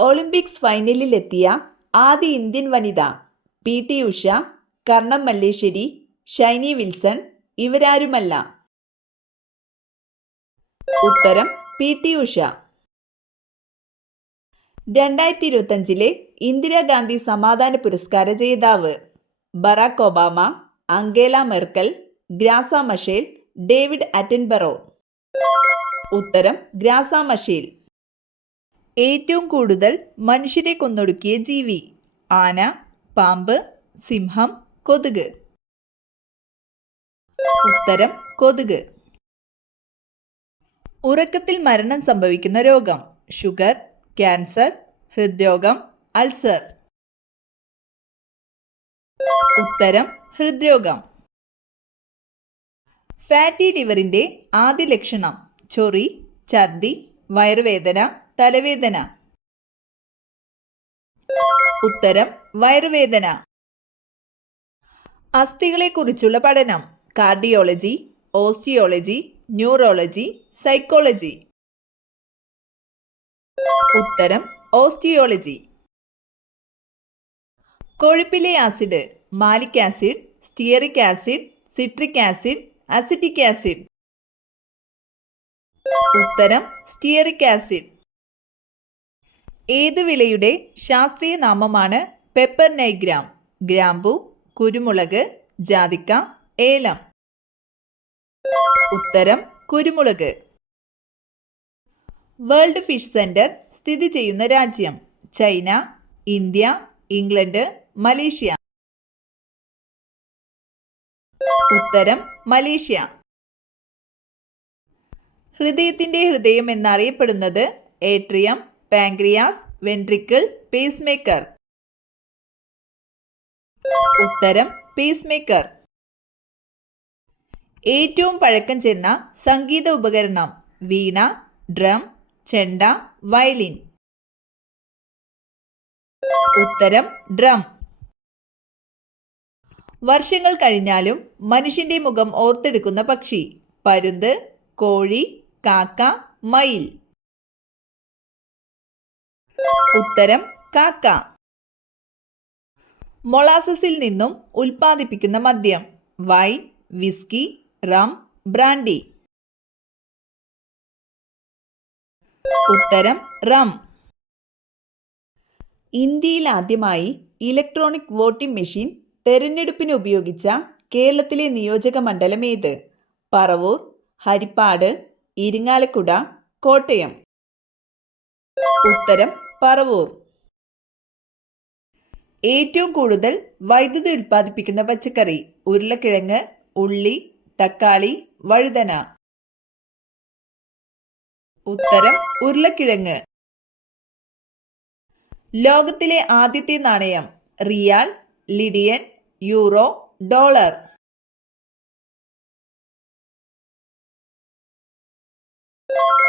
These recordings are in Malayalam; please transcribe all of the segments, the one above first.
ഒളിമ്പിക്സ് ഫൈനലിലെത്തിയ ആദ്യ ഇന്ത്യൻ വനിത പി.ടി. ഉഷ, കർണം മല്ലേശ്വരി, ഷൈനി വിൽസൺ ഇവരാരുമല്ല. ഉത്തരം പി.ടി. ഉഷ. 2025 ഇന്ദിരാഗാന്ധി സമാധാന പുരസ്കാര ജേതാവ് Barack Obama, അംഗേല Merkel, ഗ്രാസ മഷേൽ, David Attenborough. ഉത്തരം ഗ്രാസ മഷേൽ. ഏറ്റവും കൂടുതൽ മനുഷ്യരെ കൊന്നൊടുക്കിയ ജീവി ആന, പാമ്പ്, സിംഹം, കൊതുക്. ഉത്തരം കൊതുക്. ഉറക്കത്തിൽ മരണം സംഭവിക്കുന്ന രോഗം ഷുഗർ, ക്യാൻസർ, ഹൃദ്രോഗം, അൾസർ. ഉത്തരം ഹൃദ്രോഗം. ഫാറ്റി ലിവറിന്റെ ആദ്യ ലക്ഷണം ചൊറി, ഛർദി, വയറുവേദന, തലവേദന. ഉത്തരം വയറുവേദന. അസ്ഥികളെക്കുറിച്ചുള്ള പഠനം കാർഡിയോളജി, ഓസ്റ്റിയോളജി, ന്യൂറോളജി, സൈക്കോളജി. ഉത്തരം ഓസ്റ്റിയോളജി. കൊഴുപ്പിലെ acid malic acid, stearic acid, citric acid, acetic acid. ഉത്തരം സ്റ്റിയറിക് ആസിഡ്. ഏത് വിളയുടെ ശാസ്ത്രീയ നാമമാണ് പെപ്പർ നൈഗ്രാം? ഗ്രാമ്പു, കുരുമുളക്, ജാതിക്ക, ഏലം. ഉത്തരം കുരുമുളക്. വേൾഡ് ഫിഷ് സെന്റർ സ്ഥിതി ചെയ്യുന്ന രാജ്യം ചൈന, ഇന്ത്യ, ഇംഗ്ലണ്ട്, മലേഷ്യ. ഉത്തരം മലേഷ്യ. ഹൃദയത്തിന്റെ ഹൃദയം എന്നറിയപ്പെടുന്നത് ഏട്രിയം, പാൻക്രിയാസ്, വെൻട്രിക്കിൾ, പേസ്മേക്കർ. ഉത്തരം പേസ്മേക്കർ. ഏറ്റവും പഴക്കം ചെന്ന സംഗീത ഉപകരണം വീണ, ഡ്രം, ചെണ്ട, വയലിൻ. ഉത്തരം ഡ്രം. വർഷങ്ങൾ കഴിഞ്ഞാലും മനുഷ്യന്റെ മുഖം ഓർത്തെടുക്കുന്ന പക്ഷി പരുന്ത്, കോഴി, കാക്ക, മയിൽ. ഉത്തരം കാക്ക. മൊളാസസിൽ നിന്നും ഉൽപ്പാദിപ്പിക്കുന്ന മദ്യം വൈൻ, വിസ്കി, റം, ബ്രാൻഡി. ഉത്തരം റം. ഇന്ത്യയിൽ ആദ്യമായി ഇലക്ട്രോണിക് വോട്ടിംഗ് മെഷീൻ തെരഞ്ഞെടുപ്പിന് ഉപയോഗിച്ച കേരളത്തിലെ നിയോജക മണ്ഡലം ഏത്? പറവൂർ, ഹരിപ്പാട്, ഇരിങ്ങാലക്കുട, കോട്ടയം. ഉത്തരം പറവൂർ. ഏറ്റവും കൂടുതൽ വൈദ്യുതി ഉൽപ്പാദിപ്പിക്കുന്ന പച്ചക്കറി ഉരുളക്കിഴങ്ങ്, ഉള്ളി, തക്കാളി, വഴുതന. ഉത്തരം ഉരുളക്കിഴങ്ങ്. ലോകത്തിലെ ആദ്യത്തെ നാണയം റിയാൽ, ലിഡിയൻ, യൂറോ, ഡോളർ.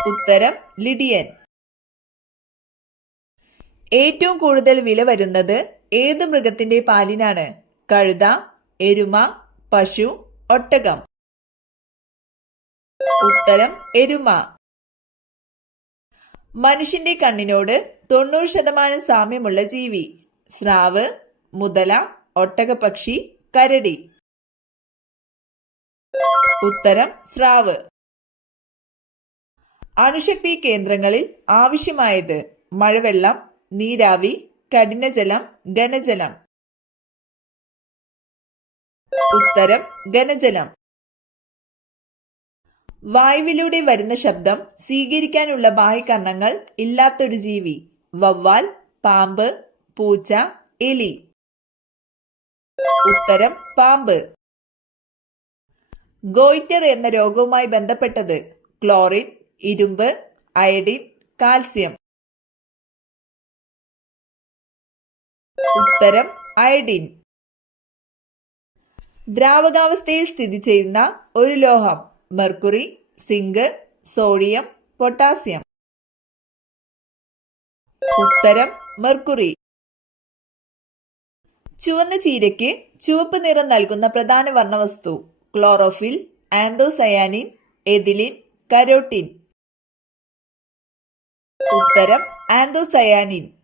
ഉത്തരം ലിഡിയൻ. ഏറ്റവും കൂടുതൽ വില വരുന്നത് ഏത് മൃഗത്തിന്റെ പാലിനാണ്? കഴുത, എരുമ, പശു, ഒട്ടകം. ഉത്തരം എരുമ. മനുഷ്യന്റെ കണ്ണിനോട് 90% സാമ്യമുള്ള ജീവി സ്രാവ്, മുതല, ഒട്ടകപ്പക്ഷി, കരടി. ഉത്തരം സ്രാവ്. അണുശക്തി കേന്ദ്രങ്ങളിൽ ആവശ്യമായത് മഴവെള്ളം, നീരാവി, കഠിനജലം, ഘനജലം. ഉത്തരം ഘനജലം. വായുവിലൂടെ വരുന്ന ശബ്ദം സ്വീകരിക്കാനുള്ള ബാഹ്യകർണങ്ങൾ ഇല്ലാത്തൊരു ജീവി വവ്വാൽ, പാമ്പ്, പൂച്ച, എലി. ഉത്തരം പാമ്പ്. ഗോയിറ്റർ എന്ന രോഗവുമായി ബന്ധപ്പെട്ടത് ക്ലോറിൻ, ഇരുമ്പ്, അയഡിൻ, കാൽസ്യം. ഉത്തരം അയഡിൻ. ദ്രാവകാവസ്ഥയിൽ സ്ഥിതി ചെയ്യുന്ന ഒരു ലോഹം മെർക്കുറി, സിങ്ക്, സോഡിയം, പൊട്ടാസ്യം. ഉത്തരം മെർക്കുറി. ചുവന്ന ചീരയ്ക്ക് ചുവപ്പ് നിറം നൽകുന്ന പ്രധാന വർണ്ണവസ്തു ക്ലോറോഫിൽ, ആന്തോസയാനിൻ, എഥിലിൻ, കരോട്ടിൻ. ഉത്തരം ആന്തോസയാനിൻ.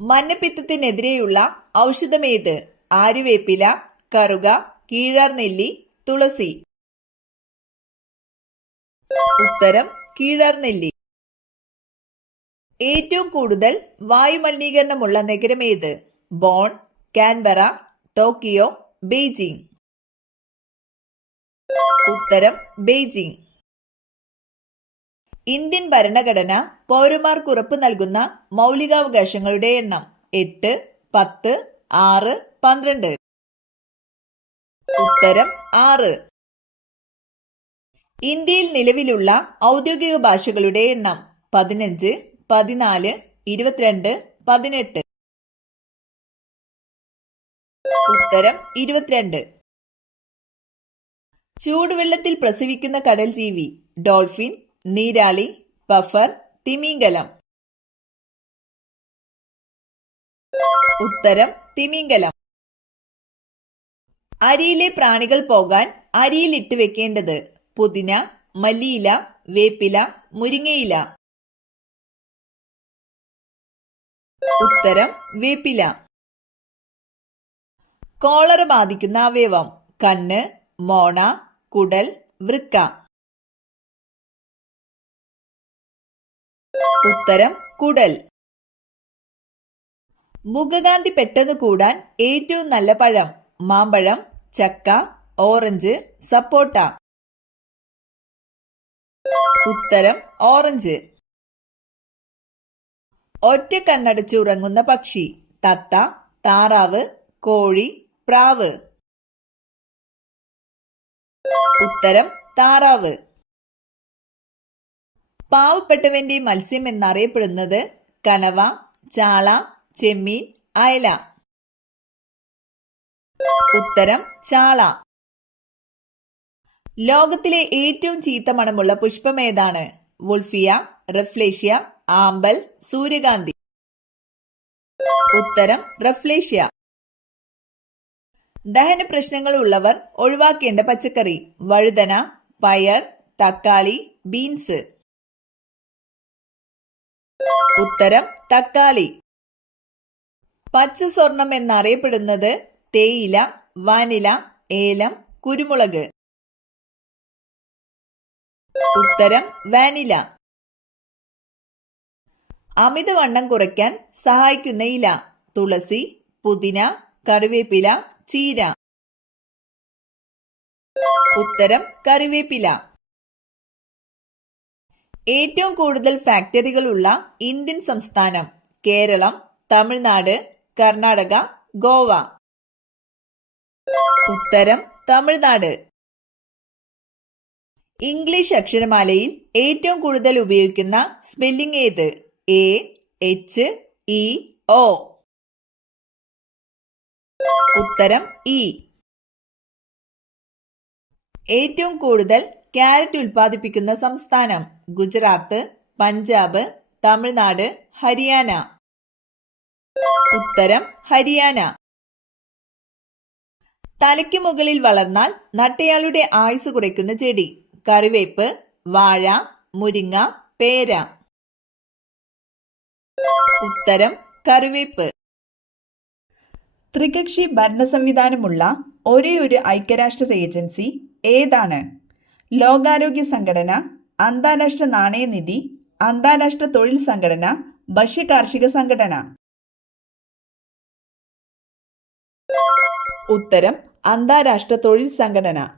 മഞ്ഞപ്പിത്തത്തിനെതിരെയുള്ള ഔഷധമേത്? ആര്യവേപ്പില, കറുക, കീഴാർനെല്ലി, തുളസി. ഉത്തരം കീഴാർനെല്ലി. ഏറ്റവും കൂടുതൽ വായുമലിനീകരണമുള്ള നഗരമേത്? Bonn, Canberra, Tokyo, Beijing. ഉത്തരം ബെയ്ജിംഗ്. ഇന്ത്യൻ ഭരണഘടന പൗരന്മാർക്ക് ഉറപ്പു നൽകുന്ന മൗലികാവകാശങ്ങളുടെ എണ്ണം? 8, 10, 6, 12. ഉത്തരം 6. ഇന്ത്യയിൽ നിലവിലുള്ള ഔദ്യോഗിക ഭാഷകളുടെ എണ്ണം? 15, 14, 22, 18. ഉത്തരം 22. ചൂടുവെള്ളത്തിൽ പ്രസവിക്കുന്ന കടൽ ജീവി? ഡോൾഫിൻ, നീരാളി, പഫർ, തിമിംഗലം. ഉത്തരം തിമിംഗലം. അരിയിലെ പ്രാണികൾ പോകാൻ അരിയിൽ ഇട്ട് വെക്കേണ്ടത്? പുതിന, മല്ലിയില, വേപ്പില, മുരിങ്ങയില. ഉത്തരം വേപ്പില. കോളറ ബാധിക്കുന്ന അവയവം? കണ്ണ്, മോണ, കുടൽ, വൃക്ക. ഉത്തരം കുടൽ. മുഖകാന്തി പെട്ടെന്ന് കൂടാൻ ഏറ്റവും നല്ല പഴം? മാമ്പഴം, ചക്ക, ഓറഞ്ച്, സപ്പോട്ട. ഉത്തരം ഓറഞ്ച്. ഒറ്റ കണ്ണടച്ച് ഉറങ്ങുന്ന പക്ഷി? തത്ത, താറാവ്, കോഴി, പ്രാവ്. ഉത്തരം താറാവ്. പാവപ്പെട്ടവന്റെ മത്സ്യം എന്നറിയപ്പെടുന്നത്? കനവ, ചാള, ചെമ്മീൻ, അയല. ഉത്തരം ചാള. ലോകത്തിലെ ഏറ്റവും ചീത്ത മണമുള്ള പുഷ്പം ഏതാണ്? വുൾഫിയ, റഫ്ലേഷ്യ, ആമ്പൽ, സൂര്യകാന്തി. ഉത്തരം റഫ്ലേഷ്യ. ദഹന പ്രശ്നങ്ങൾ ഉള്ളവർ ഒഴിവാക്കേണ്ട പച്ചക്കറി? വഴുതന, പയർ, തക്കാളി, ബീൻസ്. ഉത്തരം തക്കാളി. പച്ച സ്വർണം എന്നറിയപ്പെടുന്നത്? തേയില, വാനില, ഏലം, കുരുമുളക്. ഉത്തരം വാനില. അമിതവണ്ണം കുറയ്ക്കാൻ സഹായിക്കുന്ന ഇല? തുളസി, പുതിന, കറിവേപ്പില, ചീര. ഉത്തരം കറിവേപ്പില. ഏറ്റവും കൂടുതൽ ഫാക്ടറികളുള്ള ഇന്ത്യൻ സംസ്ഥാനം? കേരളം, തമിഴ്നാട്, കർണാടക, ഗോവ. ഉത്തരം തമിഴ്നാട്. ഇംഗ്ലീഷ് അക്ഷരമാലയിൽ ഏറ്റവും കൂടുതൽ ഉപയോഗിക്കുന്ന സ്പെല്ലിംഗ് ഏത്? A, H, E, O. ഉത്തരം E. ഏറ്റവും കൂടുതൽ ക്യാരറ്റ് ഉൽപ്പാദിപ്പിക്കുന്ന സംസ്ഥാനം? ഗുജറാത്ത്, പഞ്ചാബ്, തമിഴ്നാട്, ഹരിയാന. ഉത്തരം ഹരിയാന. തലയ്ക്ക് മുകളിൽ വളർന്നാൽ നട്ടയാളുടെ ആയുസ് കുറയ്ക്കുന്ന ചെടി? കറിവേപ്പ്, വാഴ, മുരിങ്ങ, പേര. ഉത്തരം കറിവേപ്പ്. ത്രികക്ഷി ഭരണ സംവിധാനമുള്ള ഒരേ ഒരു ഐക്യരാഷ്ട്ര ഏജൻസി ഏതാണ്? ലോകാരോഗ്യ സംഘടന, അന്താരാഷ്ട്ര നാണയനിധി, അന്താരാഷ്ട്ര തൊഴിൽ സംഘടന, ഭക്ഷ്യകാർഷിക സംഘടന. ഉത്തരം അന്താരാഷ്ട്ര തൊഴിൽ സംഘടന.